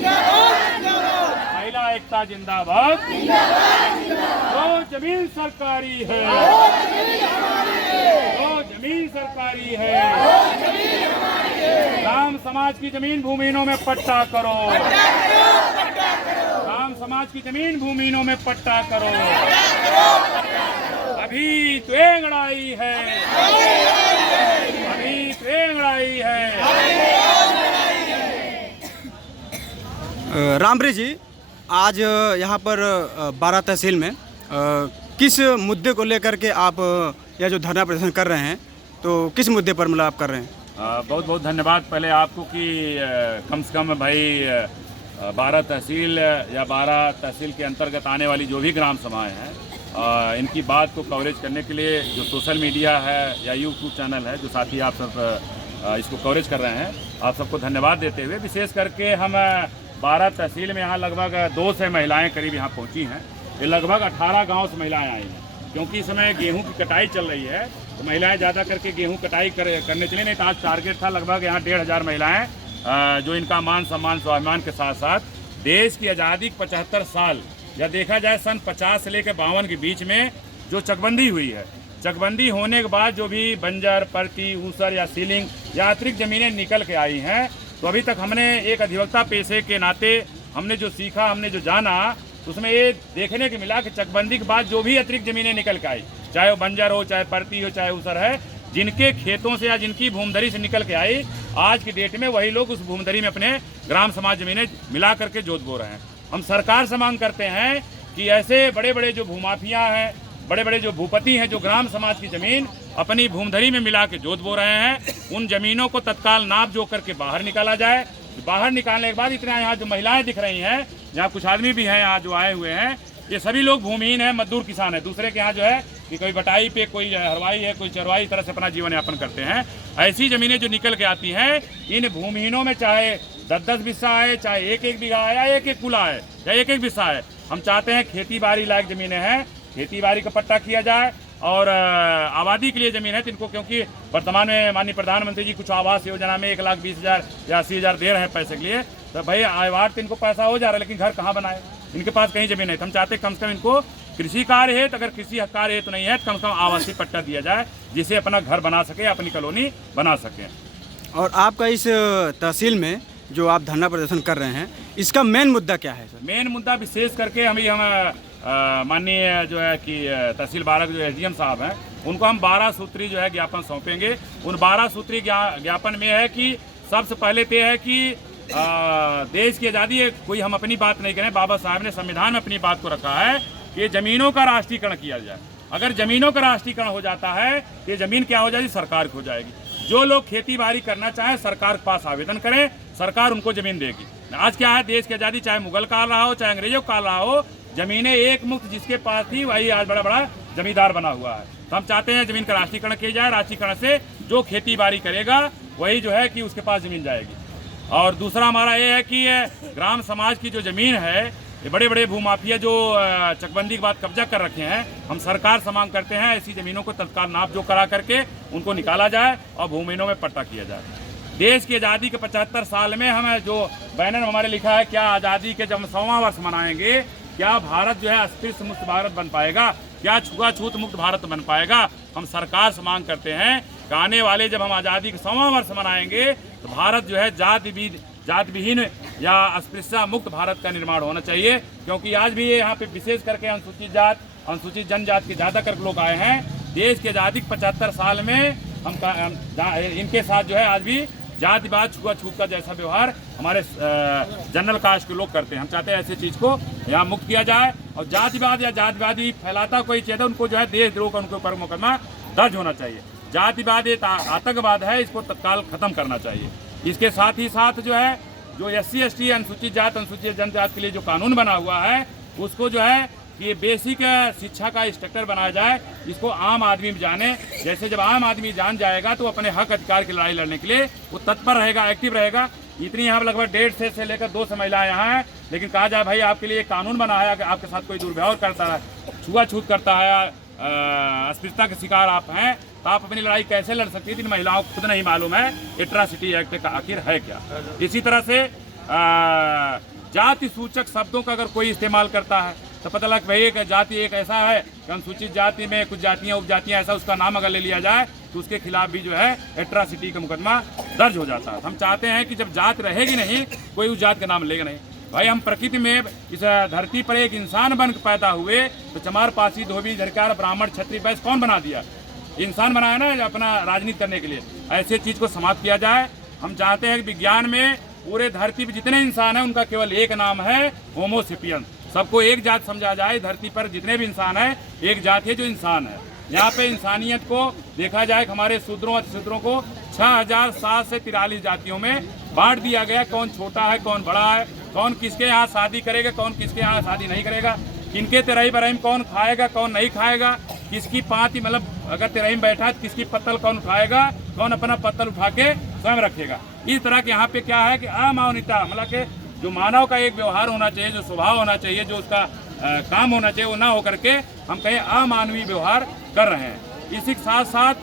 महिला एकता जिंदाबाद। जो जमीन सरकारी है, जो जमीन सरकारी है, राम समाज की जमीन भूमिहीनों में पट्टा करो, राम समाज की जमीन भूमिहीनों में पट्टा करो। अभी तो एक लड़ाई है, अभी तो एक लड़ाई है। रामप्रीत जी, आज यहाँ पर 12 तहसील में किस मुद्दे को लेकर के आप यह जो धरना प्रदर्शन कर रहे हैं, तो किस मुद्दे पर मतलब आप कर रहे हैं? बहुत बहुत धन्यवाद पहले आपको कि कम से कम भाई 12 तहसील या 12 तहसील के अंतर्गत आने वाली जो भी ग्राम सभाएं हैं, इनकी बात को कवरेज करने के लिए जो सोशल मीडिया है या यूट्यूब चैनल है, जो साथी आप सब इसको कवरेज कर रहे हैं, आप सबको धन्यवाद देते हुए विशेष करके हम 12 तहसील में यहाँ लगभग 200 महिलाएं करीब यहाँ पहुँची हैं। ये लगभग 18 गांव से महिलाएं आई हैं, क्योंकि इस समय गेहूं की कटाई चल रही है, तो महिलाएं ज़्यादा करके गेहूं कटाई करने चली। नहीं तो आज टारगेट था लगभग यहाँ 1500 महिलाएं, जो इनका मान सम्मान स्वाभिमान के साथ साथ देश की आज़ादी के 75 साल या देखा जाए सन 50 से लेकर 52 के बीच में जो चकबंदी हुई है, चकबंदी होने के बाद जो भी बंजर, परती, ऊसर या सीलिंग या अतिरिक्त ज़मीनें निकल के आई हैं, तो अभी तक हमने एक अधिवक्ता पेशे के नाते हमने जो सीखा, हमने जो जाना, तो उसमें ये देखने को मिला कि चकबंदी के बाद जो भी अतिरिक्त ज़मीनें निकल के आई, चाहे वो बंजर हो, चाहे परती हो, चाहे ऊसर है, जिनके खेतों से या जिनकी भूमधरी से निकल के आई, आज की डेट में वही लोग उस भूमधरी में अपने ग्राम समाज ज़मीनें मिला करके जोत बो रहे हैं। हम सरकार से मांग करते हैं कि ऐसे बड़े बड़े जो भूमाफिया हैं, बड़े बड़े जो भूपति हैं, जो ग्राम समाज की ज़मीन अपनी भूमधरी में मिला के जोत बो रहे हैं, उन ज़मीनों को तत्काल नाप जोख करके बाहर निकाला जाए। बाहर निकालने के बाद इतना यहाँ जो महिलाएं दिख रही हैं, यहाँ कुछ आदमी भी हैं यहाँ जो आए हुए हैं, ये सभी लोग भूमिहीन हैं, मजदूर किसान हैं। दूसरे के यहाँ जो है कि कोई बटाई पे, कोई हरवाई है, कोई चरवाई, तरह से अपना जीवन यापन करते हैं। ऐसी ज़मीनें जो निकल के आती हैं, इन भूमिहीनों में चाहे 10-10 बिस्सा है, चाहे 1-1 बीघा है, या 1-1 कुला है, या 1-1 बिस्सा है, हम चाहते हैं खेती बाड़ी लायक ज़मीनें हैं, खेती बाड़ी का पट्टा किया जाए। और आबादी के लिए ज़मीन है इनको, क्योंकि वर्तमान में माननीय प्रधानमंत्री जी कुछ आवास योजना में 1,20,000 या 80,000 दे रहे हैं पैसे के लिए, तो भाई आवाज तो इनको पैसा हो जा रहा है, लेकिन घर कहाँ बनाए? इनके पास कहीं ज़मीन है। तो हम चाहते हैं कम से कम इनको कृषि कार्य है, तो अगर कृषि कार्य है तो नहीं है, तो कम से कम आवासीय पट्टा दिया जाए, जिससे अपना घर बना सके, अपनी कॉलोनी बना सकें। और आपका इस तहसील में जो आप धरना प्रदर्शन कर रहे हैं, इसका मेन मुद्दा क्या है सर? मेन मुद्दा विशेष करके हम माननीय जो है कि तहसील 12 के जो एसडीएम साहब हैं, उनको हम 12 सूत्री जो है ज्ञापन सौंपेंगे। उन 12 सूत्री ज्ञापन में है कि सबसे पहले तो है कि देश की आज़ादी है, कोई हम अपनी बात नहीं करें, बाबा साहब ने संविधान में अपनी बात को रखा है कि ज़मीनों का राष्ट्रीयकरण किया जाए। अगर ज़मीनों का राष्ट्रीयकरण हो जाता है तो ये ज़मीन क्या हो जाएगी? सरकार की हो जाएगी। जो लोग खेती बाड़ी करना चाहें, सरकार के पास आवेदन करें, सरकार उनको ज़मीन देगी। आज क्या है, देश की आज़ादी चाहे मुगल काल रहा हो, चाहे अंग्रेजों काल रहा हो, ज़मीनें एक मुक्त जिसके पास थी वही आज बड़ा बड़ा जमींदार बना हुआ है। तो हम चाहते हैं ज़मीन का राष्ट्रीयकरण किया जाए। राष्ट्रीयकरण से जो खेती बाड़ी करेगा वही जो है कि उसके पास ज़मीन जाएगी। और दूसरा हमारा ये है कि ग्राम समाज की जो ज़मीन है, ये बड़े बड़े भूमाफिया जो चकबंदी के बाद कब्जा कर रखे हैं, हम सरकार से मांग करते हैं ऐसी ज़मीनों को तत्काल नाप जोख करा करके उनको निकाला जाए और भूमिहीनों में पट्टा किया जाए। देश की आज़ादी के 75 साल में हम जो बैनर हमारे लिखा है, क्या आज़ादी के जब 100वां वर्ष मनाएंगे, क्या भारत जो है अस्पृश्य मुक्त भारत बन पाएगा, क्या छुआछूत मुक्त भारत बन पाएगा? हम सरकार से मांग करते हैं कि आने वाले जब हम आज़ादी के 100वां वर्ष मनाएंगे, तो भारत जो है जात विहीन या अस्पृश्यता मुक्त भारत का निर्माण होना चाहिए। क्योंकि आज भी ये यहाँ पे विशेष करके अनुसूचित जात, अनुसूचित जनजात के ज़्यादा कर लोग आए हैं। देश की आज़ादी के 75 साल में इनके साथ जो है आज भी जातिवाद, छुआछूत का जैसा व्यवहार हमारे जनरल कास्ट के लोग करते हैं। हम चाहते हैं ऐसी चीज़ को यहाँ मुक्त किया जाए। और जातिवाद या जातिवादी फैलाता कोई चाहिए, उनको जो है देशद्रोह का उनके ऊपर मुकदमा दर्ज होना चाहिए। जातिवाद ये आतंकवाद है, इसको तत्काल खत्म करना चाहिए। इसके साथ ही साथ जो है जो SC ST अनुसूचित जात, अनुसूचित जनजात के लिए जो कानून बना हुआ है, उसको जो है कि बेसिक शिक्षा का स्ट्रक्चर बनाया जाए, जिसको आम आदमी जाने। जैसे जब आम आदमी जान जाएगा तो अपने हक अधिकार की लड़ाई लड़ने के लिए वो तत्पर रहेगा, एक्टिव रहेगा। इतनी यहाँ लगभग 1.5 से लेकर 200 महिलाएं यहाँ हैं, लेकिन कहा जाए भाई आपके लिए कानून बना है कि आपके साथ कोई दुर्व्यवहार करता है, छुआछूत करता है, अस्पृश्यता के शिकार आप हैं, तो आप अपनी लड़ाई कैसे लड़ सकती है? इन महिलाओं को खुद नहीं मालूम है एट्रासिटी एक्ट का आखिर है क्या। इसी तरह से जाति सूचक शब्दों का अगर कोई इस्तेमाल करता है तो पता लग भाई एक जाति एक ऐसा है कि अनुसूचित जाति में कुछ जातियां उपजातियां ऐसा उसका नाम अगर ले लिया जाए तो उसके खिलाफ भी जो है एट्रासिटी का मुकदमा दर्ज हो जाता है। हम चाहते हैं कि जब जात रहेगी नहीं कोई उस जात का नाम लेगा नहीं। भाई हम प्रकृति में इस धरती पर एक इंसान बन पैदा हुए तो चमार पासी धोबी झरकार ब्राह्मण क्षत्रिय वैश्य कौन बना दिया? इंसान बनाया ना अपना राजनीति करने के लिए। ऐसे चीज़ को समाप्त किया जाए। हम चाहते हैं कि विज्ञान में पूरे धरती पर जितने इंसान हैं उनका केवल एक नाम है होमो सेपियंस। सबको एक जात समझा जाए। धरती पर जितने भी इंसान हैं एक जात है जो इंसान है। यहाँ पे इंसानियत को देखा जाए कि हमारे शूद्रों अतिशूद्रों को 6,743 जातियों में बांट दिया गया। कौन छोटा है कौन बड़ा है, कौन किसके यहाँ शादी करेगा कौन किसके यहाँ शादी नहीं करेगा, किनके तेरही बरही में कौन खाएगा कौन नहीं खाएगा, किसकी पाती मतलब अगर तेरही में बैठा है तो किसकी पत्तल कौन उठाएगा, कौन अपना पत्तल उठा के स्वयं रखेगा। इस तरह के यहाँ पे क्या है कि अमानवता मतलब के जो मानव का एक व्यवहार होना चाहिए, जो स्वभाव होना चाहिए, जो उसका काम होना चाहिए वो ना होकर के हम कहीं अमानवीय व्यवहार कर रहे हैं। इसी के साथ साथ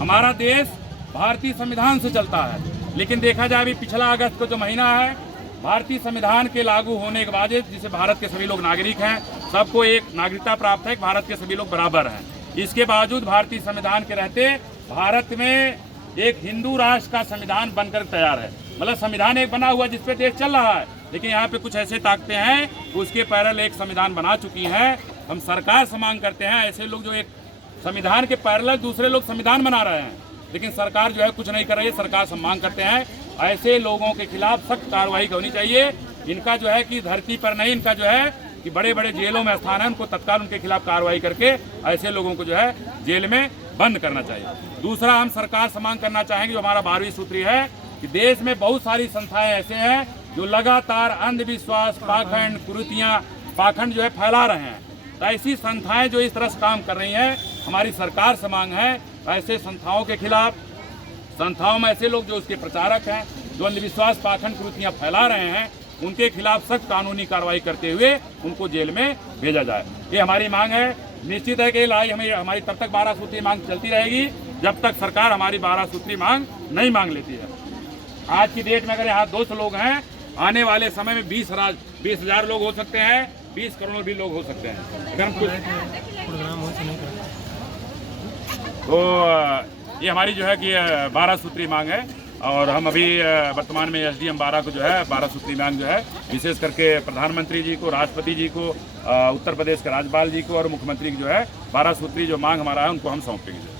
हमारा देश भारतीय संविधान से चलता है, लेकिन देखा जाए अभी पिछला अगस्त को जो महीना है भारतीय संविधान के लागू होने के बाद जिसे भारत के सभी लोग नागरिक हैं, सबको एक नागरिकता प्राप्त है कि भारत के सभी लोग बराबर हैं। इसके बावजूद भारतीय संविधान के रहते भारत में एक हिंदू राष्ट्र का संविधान बनकर तैयार है। मतलब संविधान एक बना हुआ जिस पे देश चल रहा है, लेकिन यहाँ पे कुछ ऐसे ताकतें हैं उसके पैरेलल एक संविधान बना चुकी हैं। हम सरकार से मांग करते हैं ऐसे लोग जो एक संविधान के पैरेलल दूसरे लोग संविधान बना रहे हैं, लेकिन सरकार जो है कुछ नहीं कर रही है। सरकार से मांग करते हैं ऐसे लोगों के खिलाफ सख्त कार्रवाई होनी चाहिए। इनका जो है कि धरती पर नहीं, इनका जो है कि बड़े बड़े जेलों में स्थान है, उनको तत्काल उनके खिलाफ कार्रवाई करके ऐसे लोगों को जो है जेल में बंद करना चाहिए। दूसरा हम सरकार से मांग करना चाहेंगे, जो हमारा 12वीं सूत्री है कि देश में बहुत सारी संस्थाएं ऐसे हैं जो लगातार अंधविश्वास पाखंड कुरीतियां पाखंड जो है फैला रहे हैं। तो ऐसी संस्थाएं जो इस तरह से काम कर रही हैं, हमारी सरकार से मांग है ऐसे संस्थाओं के खिलाफ, संस्थाओं में ऐसे लोग जो उसके प्रचारक हैं, जो अंधविश्वास पाखंड कुरीतियां फैला रहे हैं, उनके खिलाफ सख्त कानूनी कार्रवाई करते हुए उनको जेल में भेजा जाए। ये हमारी मांग है। निश्चित है कि हमारी तब तक 12 सूत्री मांग चलती रहेगी जब तक सरकार हमारी 12 सूत्री मांग नहीं मांग लेती है। आज की डेट में अगर यहाँ 200 लोग हैं, आने वाले समय में 20,000 लोग हो सकते हैं, 20 करोड़ भी लोग हो सकते हैं। अगर हम कुछ तो ये हमारी जो है कि 12 सूत्री मांग है। और हम अभी वर्तमान में SDM 12 को जो है 12 सूत्री मांग जो है विशेष करके प्रधानमंत्री जी को, राष्ट्रपति जी को, उत्तर प्रदेश के राज्यपाल जी को और मुख्यमंत्री की जो है 12 सूत्री जो मांग हमारा है उनको हम सौंपेंगे।